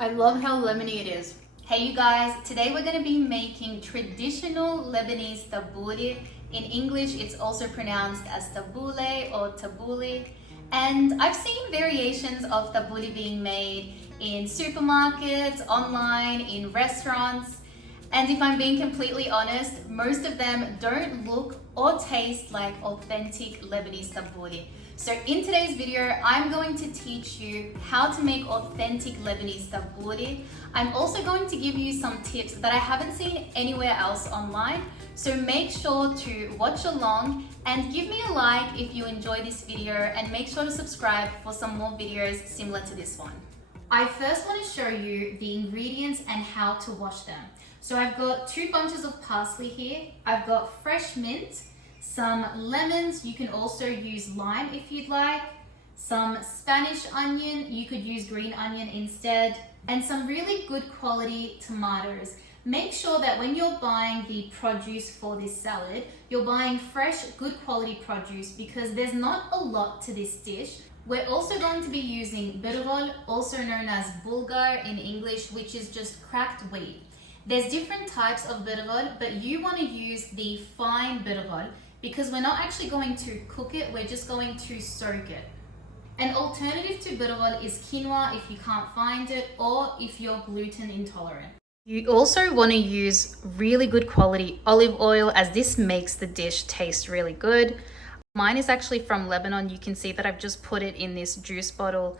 I love how lemony it is. Hey you guys, today we're going to be making traditional Lebanese tabouleh. In English, it's also pronounced as tabouleh or tabouleh. And I've seen variations of tabouleh being made in supermarkets, online, in restaurants. And if I'm being completely honest, most of them don't look or taste like authentic Lebanese tabouleh. So in today's video, I'm going to teach you how to make authentic Lebanese tabouleh. I'm also going to give you some tips that I haven't seen anywhere else online. So make sure to watch along and give me a like if you enjoy this video, and make sure to subscribe for some more videos similar to this one. I first want to show you the ingredients and how to wash them. So I've got 2 bunches of parsley here. I've got fresh mint, some lemons, you can also use lime if you'd like, some Spanish onion, you could use green onion instead, and some really good quality tomatoes. Make sure that when you're buying the produce for this salad, you're buying fresh, good quality produce because there's not a lot to this dish. We're also going to be using bulgur, also known as bulgur in English, which is just cracked wheat. There's different types of bulgur, but you want to use the fine bulgur because we're not actually going to cook it, we're just going to soak it. An alternative to bulgur is quinoa if you can't find it, or if you're gluten intolerant. You also want to use really good quality olive oil, as this makes the dish taste really good. Mine is actually from Lebanon. You can see that I've just put it in this juice bottle.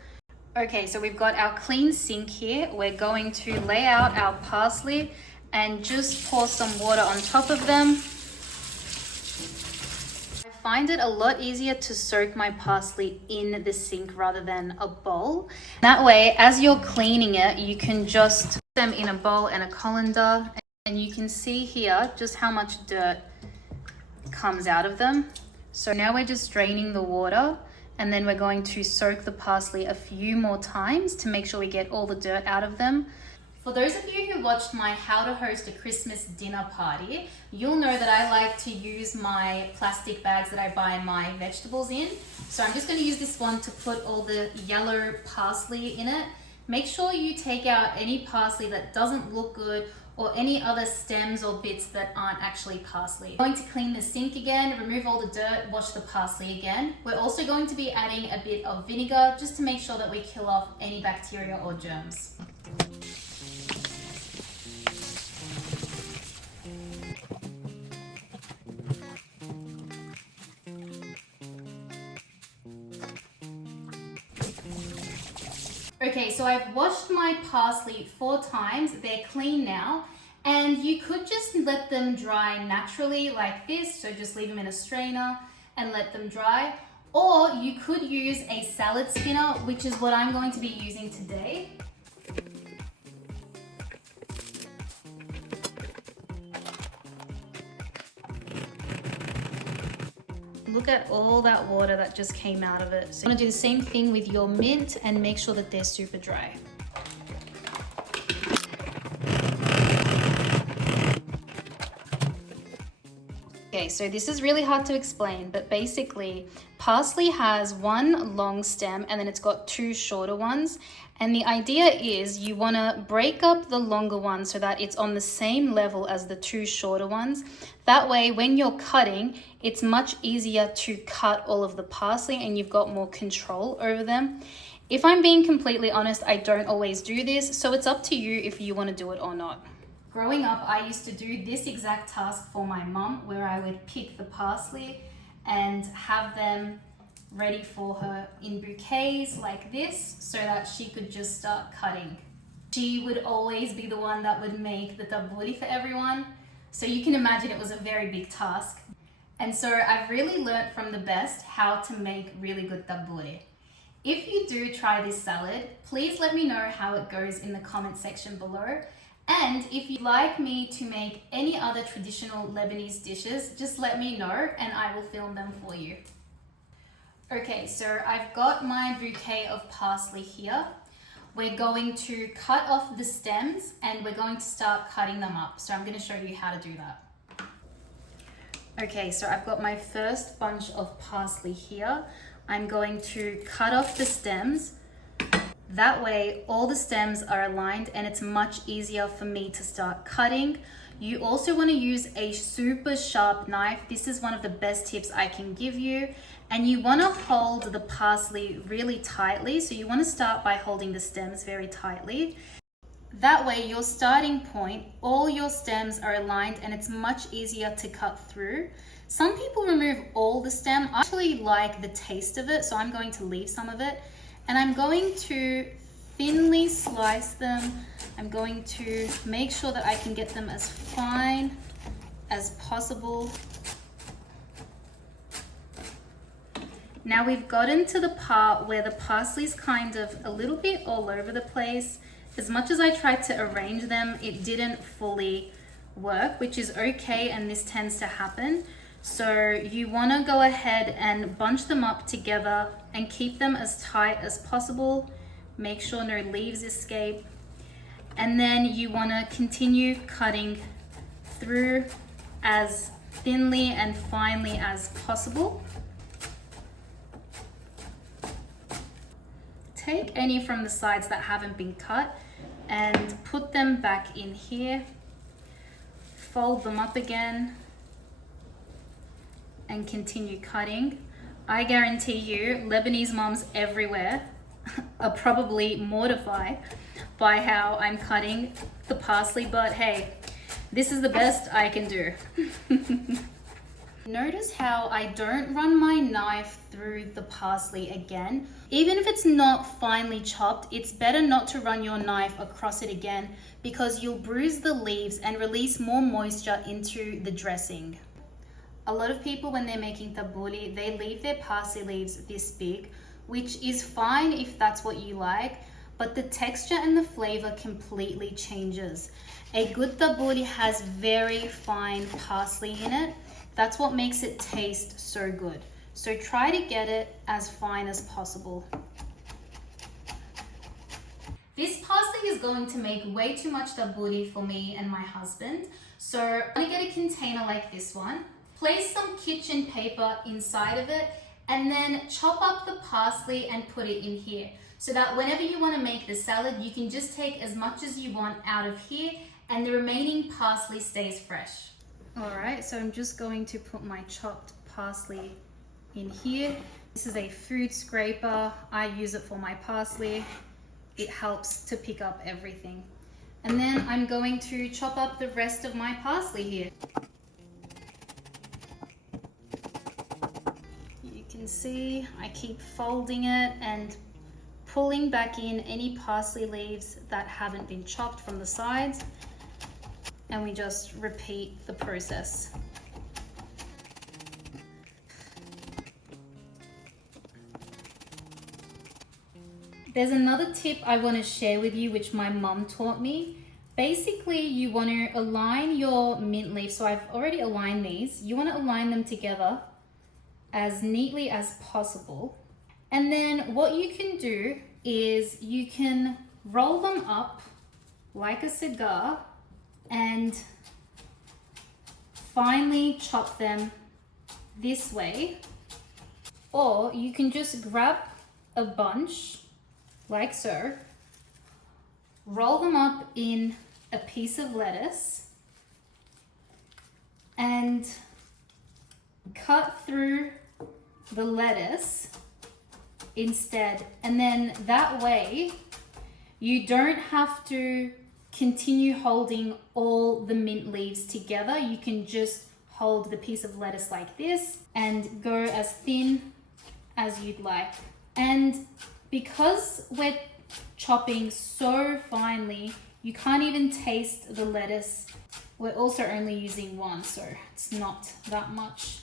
Okay, so we've got our clean sink here. We're going to lay out our parsley and just pour some water on top of them. I find it a lot easier to soak my parsley in the sink rather than a bowl. That way, as you're cleaning it, you can just put them in a bowl and a colander, and you can see here just how much dirt comes out of them. So now we're just draining the water, and then we're going to soak the parsley a few more times to make sure we get all the dirt out of them. For those of you who watched my How to Host a Christmas Dinner Party, you'll know that I like to use my plastic bags that I buy my vegetables in. So I'm just going to use this one to put all the yellow parsley in it. Make sure you take out any parsley that doesn't look good, or any other stems or bits that aren't actually parsley. I'm going to clean the sink again, remove all the dirt, wash the parsley again. We're also going to be adding a bit of vinegar just to make sure that we kill off any bacteria or germs. Okay, so I've washed my parsley 4 times. They're clean now. And you could just let them dry naturally like this. So just leave them in a strainer and let them dry. Or you could use a salad spinner, which is what I'm going to be using today. Look at all that water that just came out of it. So you want to do the same thing with your mint and make sure that they're super dry. Okay, so this is really hard to explain, but basically parsley has 1 long stem and then it's got 2 shorter ones. And the idea is you want to break up the longer one so that it's on the same level as the 2 shorter ones. That way, when you're cutting, it's much easier to cut all of the parsley and you've got more control over them. If I'm being completely honest, I don't always do this, so it's up to you if you want to do it or not. Growing up, I used to do this exact task for my mum, where I would pick the parsley and have them ready for her in bouquets like this so that she could just start cutting. She would always be the one that would make the tabouleh for everyone, so you can imagine it was a very big task. And so I've really learnt from the best how to make really good tabouleh. If you do try this salad, please let me know how it goes in the comment section below. And if you'd like me to make any other traditional Lebanese dishes, just let me know and I will film them for you. Okay, so I've got my bouquet of parsley here. We're going to cut off the stems and we're going to start cutting them up. So I'm going to show you how to do that. Okay, so I've got my first bunch of parsley here. I'm going to cut off the stems That way, all the stems are aligned and it's much easier for me to start cutting. You also want to use a super sharp knife. This is one of the best tips I can give you. And you want to hold the parsley really tightly. So you want to start by holding the stems very tightly. That way, your starting point, all your stems are aligned and it's much easier to cut through. Some people remove all the stem. I actually like the taste of it, so I'm going to leave some of it. And I'm going to thinly slice them. I'm going to make sure that I can get them as fine as possible. Now we've gotten to the part where the parsley's kind of a little bit all over the place. As much as I tried to arrange them, it didn't fully work, which is okay, and this tends to happen. So you want to go ahead and bunch them up together and keep them as tight as possible. Make sure no leaves escape. And then you want to continue cutting through as thinly and finely as possible. Take any from the sides that haven't been cut and put them back in here. Fold them up again and continue cutting. I guarantee you, Lebanese moms everywhere are probably mortified by how I'm cutting the parsley, but hey, this is the best I can do. Notice how I don't run my knife through the parsley again. Even if it's not finely chopped, it's better not to run your knife across it again because you'll bruise the leaves and release more moisture into the dressing. A lot of people, when they're making tabouleh, they leave their parsley leaves this big, which is fine if that's what you like, but the texture and the flavor completely changes. A good tabouleh has very fine parsley in it. That's what makes it taste so good. So try to get it as fine as possible. This parsley is going to make way too much tabouleh for me and my husband. So I'm gonna get a container like this one. Place some kitchen paper inside of it and then chop up the parsley and put it in here so that whenever you want to make the salad, you can just take as much as you want out of here and the remaining parsley stays fresh. All right, so I'm just going to put my chopped parsley in here. This is a food scraper. I use it for my parsley. It helps to pick up everything. And then I'm going to chop up the rest of my parsley here. You can see I keep folding it and pulling back in any parsley leaves that haven't been chopped from the sides. And we just repeat the process. There's another tip I want to share with you, which my mum taught me. Basically, you want to align your mint leaves. So I've already aligned these. You want to align them together as neatly as possible. And then what you can do is you can roll them up like a cigar and finely chop them this way. Or you can just grab a bunch like so, roll them up in a piece of lettuce and cut through the lettuce instead. And then that way you don't have to continue holding all the mint leaves together. You can just hold the piece of lettuce like this and go as thin as you'd like. And because we're chopping so finely, you can't even taste the lettuce. We're also only using one, so it's not that much.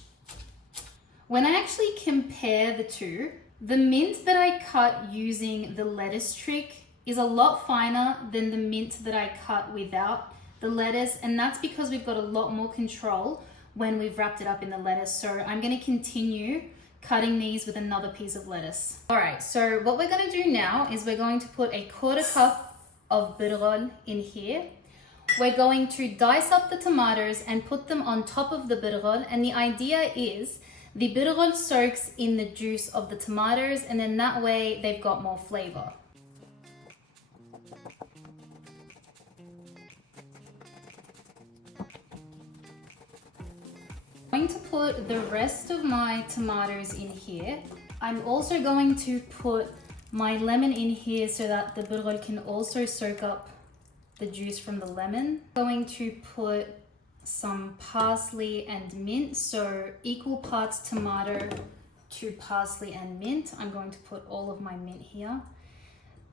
When I actually compare the two, the mint that I cut using the lettuce trick is a lot finer than the mint that I cut without the lettuce, and that's because we've got a lot more control when we've wrapped it up in the lettuce. So I'm going to continue cutting these with another piece of lettuce. All right, so what we're going to do now is we're going to put a 1/4 cup of bulgur in here. We're going to dice up the tomatoes and put them on top of the bulgur, and the idea is the bulgur soaks in the juice of the tomatoes, and then that way they've got more flavor. put the rest of my tomatoes in here. I'm also going to put my lemon in here so that the bulgur can also soak up the juice from the lemon. I'm going to put some parsley and mint, so equal parts tomato to parsley and mint. I'm going to put all of my mint here.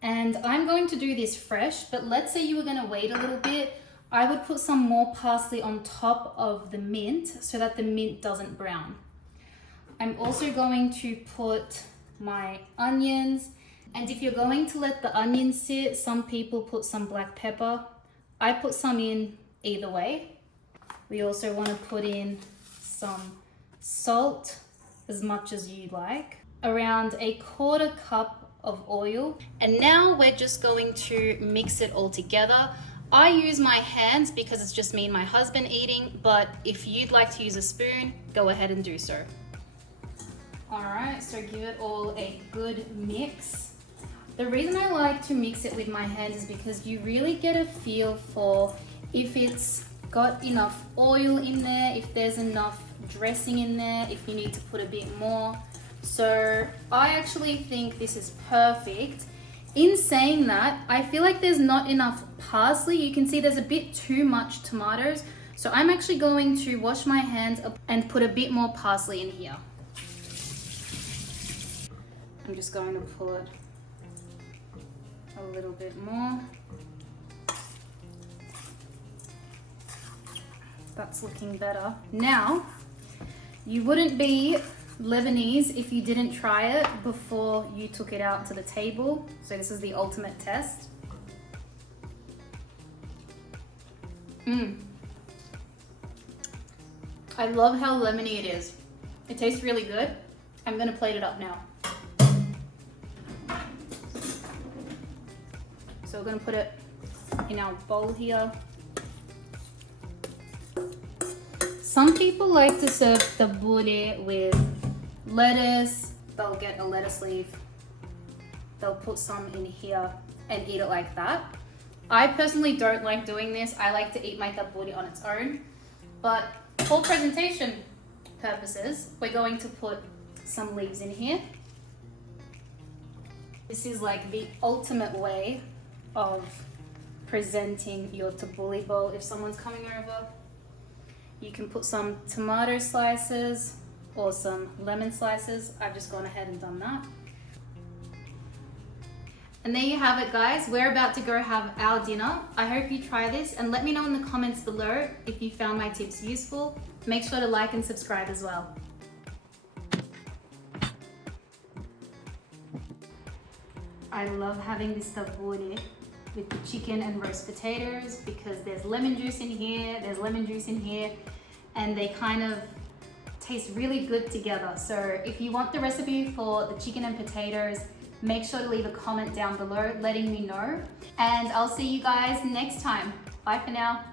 And I'm going to do this fresh, but let's say you were going to wait a little bit. I would put some more parsley on top of the mint so that the mint doesn't brown. I'm also going to put my onions. And if you're going to let the onions sit, some people put some black pepper. I put some in either way. We also want to put in some salt, as much as you like. Around a 1/4 cup of oil. And now we're just going to mix it all together. I use my hands because it's just me and my husband eating, but if you'd like to use a spoon, go ahead and do so. All right, so give it all a good mix. The reason I like to mix it with my hands is because you really get a feel for if it's got enough oil in there, if there's enough dressing in there, if you need to put a bit more. So I actually think this is perfect. In saying that, I feel like there's not enough parsley. You can see there's a bit too much tomatoes. So I'm actually going to wash my hands up and put a bit more parsley in here. I'm just going to put a little bit more. That's looking better. Now, you wouldn't be Lebanese if you didn't try it before you took it out to the table. So this is the ultimate test. I love how lemony it is. It tastes really good. I'm gonna plate it up now. So we're gonna put it in our bowl here. Some people like to serve tabouleh with lettuce. They'll get a lettuce leaf. They'll put some in here and eat it like that. I personally don't like doing this. I like to eat my tabouleh on its own. But for presentation purposes, we're going to put some leaves in here. This is like the ultimate way of presenting your tabouleh bowl. If someone's coming over, you can put some tomato slices or some lemon slices. I've just gone ahead and done that. And there you have it, guys. We're about to go have our dinner. I hope you try this and let me know in the comments below if you found my tips useful. Make sure to like and subscribe as well. I love having this tabouleh with the chicken and roast potatoes because there's lemon juice in here, there's lemon juice in here, and they kind of taste really good together. So if you want the recipe for the chicken and potatoes, make sure to leave a comment down below letting me know. And I'll see you guys next time. Bye for now.